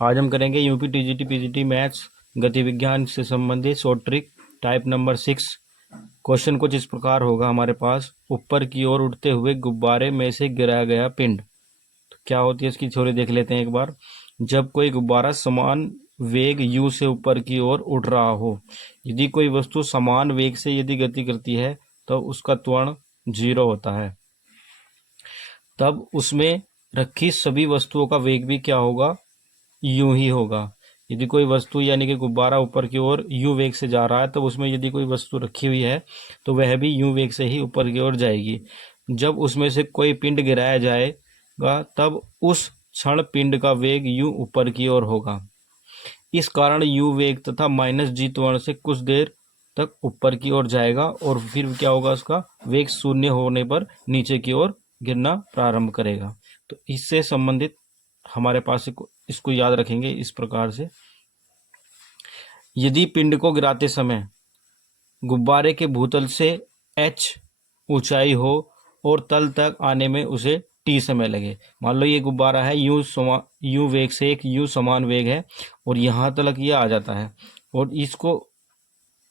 आज हम करेंगे यूपी टीजीटी पीजीटी मैथ्स गति विज्ञान से संबंधित short trick type number 6। Question कुछ इस प्रकार होगा हमारे पास, ऊपर की ओर उड़ते हुए गुब्बारे में से गिराया गया पिंड। तो क्या होती है इसकी थ्योरी देख लेते हैं एक बार। जब कोई गुब्बारा समान वेग u से ऊपर की ओर उड़ रहा हो, यदि कोई वस्तु समान वेग से यदि गति करती है तो उसका त्वरण 0 होता है। तब उसमें रखी सभी वस्तुओं का वेग भी क्या होगा, यूं ही होगा। यदि कोई वस्तु यानी कि गुब्बारा ऊपर की ओर यू वेग से जा रहा है, तब उसमें यदि कोई वस्तु रखी हुई है तो वह भी यू वेग से ही ऊपर की ओर जाएगी। जब उसमें से कोई पिंड गिराया जाएगा तब उस क्षण पिंड का वेग यू ऊपर की ओर होगा। इस कारण यू वेग तथा माइनस जी त्वरण से कुछ देर तक ऊपर की ओर जाएगा और फिर क्या होगा, उसका वेग शून्य होने पर नीचे की ओर गिरना प्रारंभ करेगा। तो इससे संबंधित हमारे पास इसको याद रखेंगे इस प्रकार से। यदि पिंड को गिराते समय गुब्बारे के भूतल से h ऊंचाई हो और तल तक आने में उसे t समय लगे। मान लो ये गुब्बारा है u वेग से, एक u समान वेग है और यहाँ तक ये आ जाता है और इसको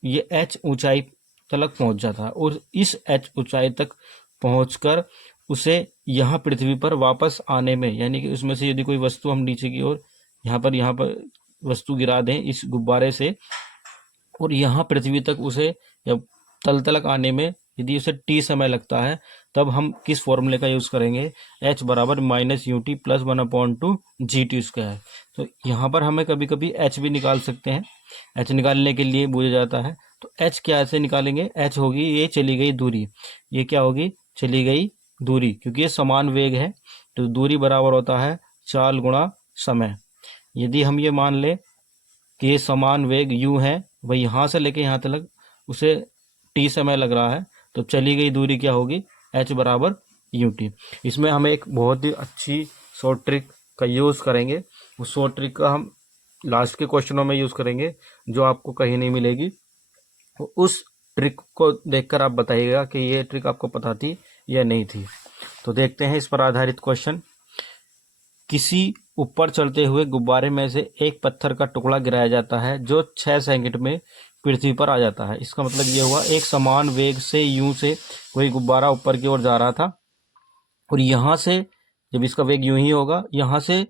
ये h ऊंचाई तक पहुँच जाता है और इस h ऊंचाई तक पहुँचकर उसे यहाँ पृथ्वी पर वापस आने में, यानी कि उसमें से यदि कोई वस्तु हम नीचे की ओर यहाँ पर वस्तु गिरा दें इस गुब्बारे से और यहाँ पृथ्वी तक उसे या तल तलक आने में यदि उसे t समय लगता है, तब हम किस फॉर्मूले का यूज़ करेंगे, h बराबर minus U T plus 1/2 GT²। तो यहाँ पर हमें कभी कभी h भी निकाल सकते हैं। h निकालने के लिए पूछा जाता है तो h क्या ऐसे निकालेंगे, h होगी ये चली गई दूरी, ये क्या होगी, चली गई दूरी, क्योंकि ये समान वेग है तो दूरी बराबर होता है चाल गुणा समय। यदि हम ये मान लें कि ये समान वेग u है, वही यहाँ से लेके यहाँ तक उसे t समय लग रहा है, तो चली गई दूरी क्या होगी, h बराबर यू टी। इसमें हमें एक बहुत ही अच्छी शॉर्ट ट्रिक का यूज़ करेंगे। उस शॉर्ट ट्रिक का हम लास्ट के क्वेश्चनों में यूज़ करेंगे जो आपको कहीं नहीं मिलेगी। तो उस ट्रिक को देखकर आप बताइएगा कि ये ट्रिक आपको पता थी या नहीं थी। तो देखते हैं इस पर आधारित क्वेश्चन। किसी ऊपर चलते हुए गुब्बारे में से एक पत्थर का टुकड़ा गिराया जाता है जो 6 सेकंड में पृथ्वी पर आ जाता है। इसका मतलब ये हुआ, एक समान वेग से यूं से कोई गुब्बारा ऊपर की ओर जा रहा था और यहाँ से जब इसका वेग यूं ही होगा, यहाँ से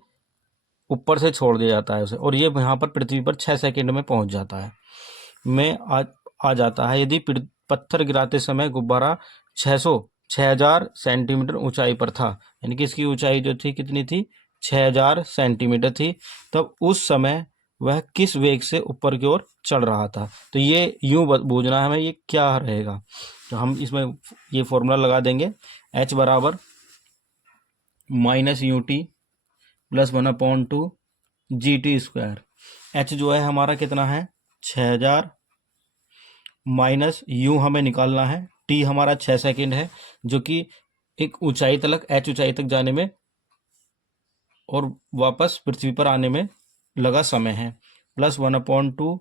ऊपर से छोड़ दिया जाता है उसे और ये यहाँ पर पृथ्वी पर 6 सेकंड में पहुँच जाता है, में आ जाता है। यदि पत्थर गिराते समय गुब्बारा 6000 सेंटीमीटर ऊंचाई पर था, यानी कि इसकी ऊंचाई जो थी कितनी थी, 6000 सेंटीमीटर थी, तब उस समय वह किस वेग से ऊपर की ओर चढ़ रहा था। तो ये यूं बूझना है हमें, ये क्या रहेगा। तो हम इसमें ये फॉर्मूला लगा देंगे, h बराबर minus U T plus 1/2 GT²। h जो है हमारा कितना है, 6000 माइनस u हमें निकालना है, t हमारा 6 सेकंड है जो कि एक ऊंचाई तक h ऊंचाई तक जाने में और वापस पृथ्वी पर आने में लगा समय है, प्लस 1/2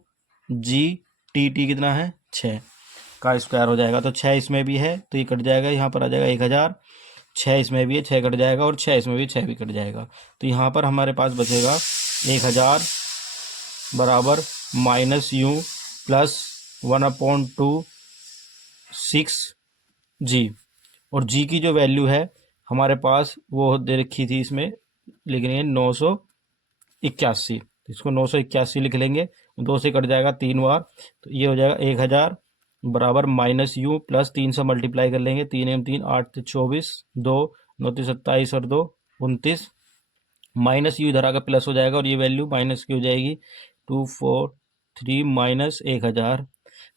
GT कितना है, 6 का स्क्वायर हो जाएगा। तो 6 इसमें भी है तो ये कट जाएगा, यहाँ पर आ जाएगा 1000, 6 इसमें भी है, 6 कट जाएगा और 6 इसमें भी, 6 भी कट जाएगा। तो यहाँ पर हमारे पास बचेगा 1000 बराबर माइनस यू प्लस 1/2 6G, और G की जो वैल्यू है हमारे पास वो दे रखी थी, इसमें लिख लेंगे 981। इसको 981 लिख लेंगे, 2 से कट जाएगा 3 बार, तो ये हो जाएगा 1000 बराबर माइनस यू प्लस 3 से मल्टीप्लाई कर लेंगे, 3 M 3 8 24, 2 9 27 और 2 29, माइनस यू इधर आकर प्लस हो जाएगा और ये वैल्यू माइनस की हो जाएगी 243 माइनस 1000,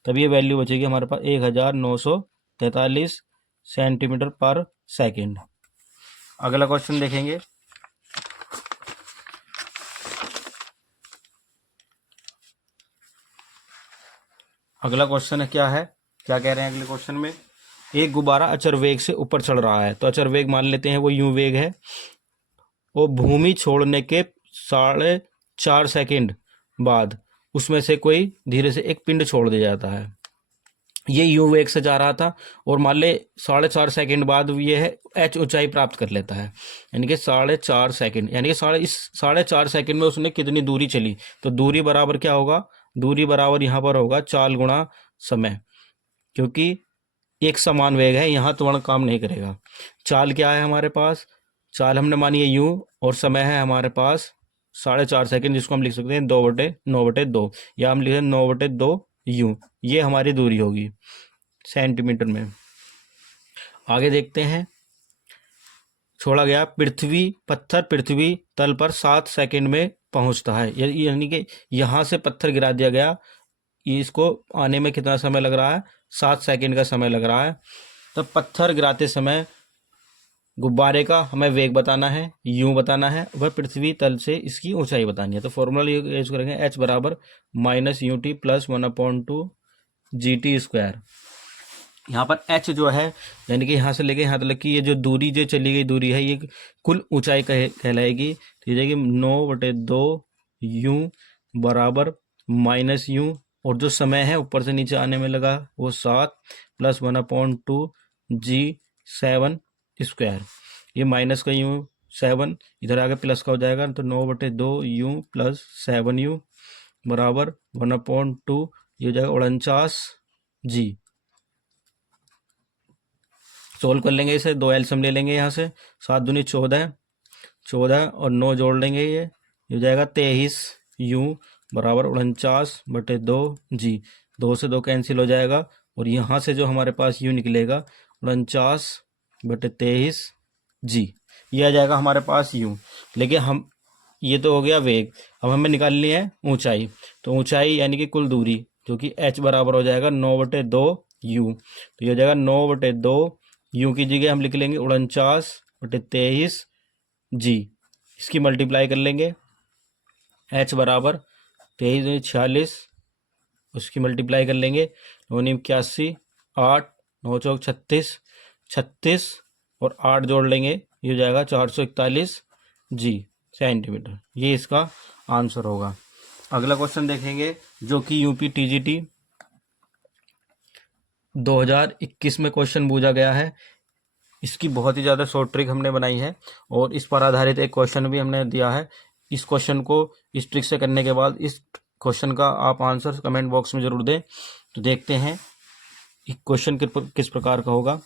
तब ये वैल्यू बचेगी हमारे पास 1943 सेंटीमीटर पर सेकंड। अगला क्वेश्चन देखेंगे। अगला क्वेश्चन है, क्या है, क्या कह रहे हैं अगले क्वेश्चन में, एक गुब्बारा अचर वेग से ऊपर चढ़ रहा है। तो अचर वेग मान लेते हैं वो यूं वेग है और भूमि छोड़ने के 4.5 सेकंड बाद उसमें से कोई धीरे से एक पिंड छोड़ दिया जाता है। ये यू वेग से जा रहा था और मान ले 4.5 सेकंड बाद ये है एच ऊंचाई प्राप्त कर लेता है, यानी कि 4.5 सेकंड, यानी कि 4.5 सेकंड में उसने कितनी दूरी चली। तो दूरी बराबर क्या होगा, दूरी बराबर यहाँ पर होगा चाल गुणा समय, क्योंकि एक समान वेग है, यहाँ त्वरण काम नहीं करेगा। चाल क्या है हमारे पास, चाल हमने मानी है यू और समय है हमारे पास 4.5 सेकंड, जिसको हम लिख सकते हैं 2/9/2, या हम लिखें 9/2 यू। ये हमारी दूरी होगी सेंटीमीटर में। आगे देखते हैं, छोड़ा गया पत्थर पृथ्वी तल पर 7 सेकंड में पहुंचता है, यानी कि यहाँ से पत्थर गिरा दिया गया, इसको आने में कितना समय लग रहा है, 7 सेकंड का समय लग रहा है। तब पत्थर गिराते समय गुब्बारे का हमें वेग बताना है, यू बताना है, वह पृथ्वी तल से इसकी ऊंचाई बतानी है। तो फॉर्मूला यूज करेंगे एच बराबर -ut प्लस 1/2 GT²। यहाँ पर एच जो है, यानी कि यहाँ से लेके यहाँ तक की ये जो दूरी जो चली गई दूरी है, ये कुल ऊंचाई कहलाएगी। तो ये जाएगी 9/2 यू बराबर -u, और जो समय है ऊपर से नीचे आने में लगा वो 7 प्लस 1/2 G7²। ये माइनस का यू 7 इधर आगे प्लस का हो जाएगा, तो 9/2 यू प्लस 7u बराबर 1/2, ये हो जाएगा 49 G। सोल्व कर लेंगे इसे, 2 एलसीएम ले लेंगे यहाँ से, 7 दूनी 14 और 9 जोड़ लेंगे, ये हो जाएगा 23 यू बराबर 49/2 जी। 2 से 2 कैंसिल हो जाएगा, और यहाँ से जो हमारे पास यू निकलेगा 49/23 जी, ये आ जाएगा हमारे पास यू। लेकिन हम, ये तो हो गया वेग, अब हमें निकालनी है ऊंचाई। तो ऊंचाई यानी कि कुल दूरी, जो कि h बराबर हो जाएगा 9/2 यू। तो ये हो जाएगा 9/2 यू की जगह हम लिख लेंगे 49/23 जी। इसकी मल्टीप्लाई कर लेंगे, h बराबर 23 46, उसकी मल्टीप्लाई कर लेंगे, 9 81, 8 9 चौक 36 और 8 जोड़ लेंगे, ये हो जाएगा 441 जी सेंटीमीटर। ये इसका आंसर होगा। अगला क्वेश्चन देखेंगे, जो कि यूपी टीजीटी 2021 में क्वेश्चन पूछा गया है। इसकी बहुत ही ज़्यादा शॉर्ट ट्रिक हमने बनाई है, और इस पर आधारित एक क्वेश्चन भी हमने दिया है। इस क्वेश्चन को इस ट्रिक से करने के बाद इस क्वेश्चन का आप आंसर कमेंट बॉक्स में ज़रूर दें। तो देखते हैं क्वेश्चन किस प्रकार का होगा।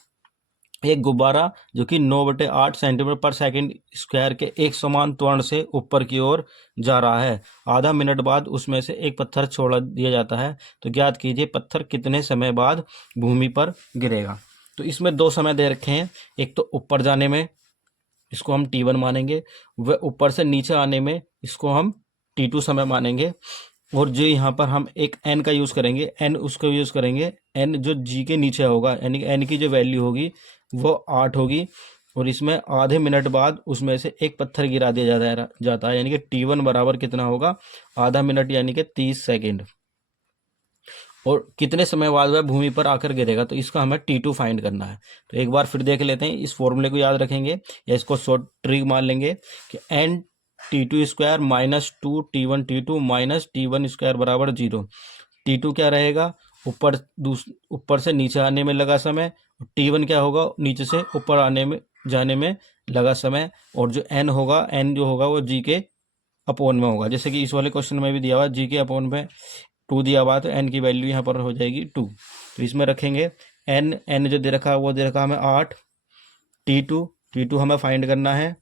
एक गुब्बारा जो कि 9/8 सेंटीमीटर पर सेकंड स्क्वायर के एक समान त्वरण से ऊपर की ओर जा रहा है। आधा मिनट बाद उसमें से एक पत्थर छोड़ दिया जाता है, तो ज्ञात कीजिए पत्थर कितने समय बाद भूमि पर गिरेगा। तो इसमें 2 समय दे रखे हैं, एक तो ऊपर जाने में, इसको हम T1 मानेंगे, वह ऊपर से नीचे आने में इसको हम T2 समय मानेंगे, और जो यहाँ पर हम एक n का यूज़ करेंगे, n उसको यूज़ करेंगे, n जो g के नीचे होगा, यानी कि n की जो वैल्यू होगी वो 8 होगी, और इसमें आधे मिनट बाद उसमें से एक पत्थर गिरा दिया जाता है, यानी कि T1 बराबर कितना होगा, आधा मिनट यानी कि 30 सेकेंड, और कितने समय बाद वह भूमि पर आकर गिरेगा, तो इसका हमें T2 फाइंड करना है। तो एक बार फिर देख लेते हैं, इस फॉर्मूले को याद रखेंगे या इसको शॉर्ट ट्रिक मान लेंगे कि n T2² minus 2 T1 T2 minus T1² बराबर 0। T2 क्या रहेगा, ऊपर से नीचे आने में लगा समय, T1 क्या होगा, नीचे से ऊपर आने में जाने में लगा समय, और जो n होगा, n जो होगा वो g के अपोन में होगा, जैसे कि इस वाले क्वेश्चन में भी दिया हुआ g के अपोन में 2 दिया हुआ, तो n की वैल्यू यहाँ पर हो जाएगी 2। तो इसमें रखेंगे n जो दे रखा है वो दे रखा हमें 8, T2 हमें फाइंड करना है,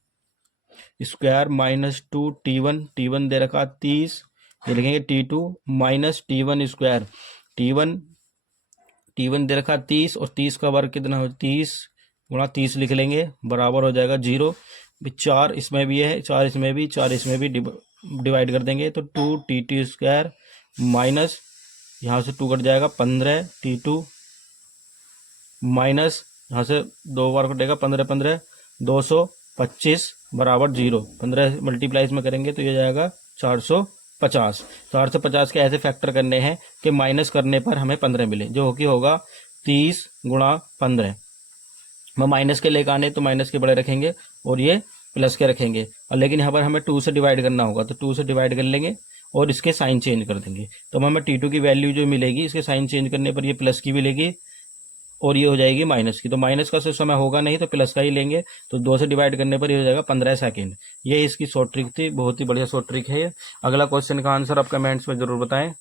स्क्वायर माइनस 2 T1 दे रखा 30, ये लिखेंगे T2 माइनस T1², T1 दे रखा 30, और 30 का वर्ग कितना हो, 30 गुणा 30 लिख लेंगे, बराबर हो जाएगा 0। 4 इसमें भी है, 4 इसमें भी, 4 इसमें भी, डिवाइड कर देंगे, तो 2 T2² माइनस यहाँ से 2 कट जाएगा 15 T2 माइनस यहाँ से 2 बार कटेगा 15 225 बराबर 0। 15 मल्टीप्लाई इसमें करेंगे तो ये जाएगा 450। 450 के ऐसे फैक्टर करने हैं कि माइनस करने पर हमें 15 मिले, जो कि होगा 30 गुणा 15। मैं माइनस के लेकर आने तो माइनस के बड़े रखेंगे और ये प्लस के रखेंगे, और लेकिन यहाँ पर हमें 2 से डिवाइड करना होगा, तो 2 से डिवाइड कर लेंगे और इसके साइन चेंज कर देंगे। तो हमें T2 की वैल्यू जो मिलेगी इसके साइन चेंज करने पर ये प्लस की मिलेगी और ये हो जाएगी माइनस की। तो माइनस का उस समय होगा नहीं तो प्लस का ही लेंगे। तो 2 से डिवाइड करने पर ये हो जाएगा 15 सेकेंड। ये इसकी शॉर्ट ट्रिक थी, बहुत ही बढ़िया शॉर्ट ट्रिक है ये। अगला क्वेश्चन का आंसर आप कमेंट्स में जरूर बताएं।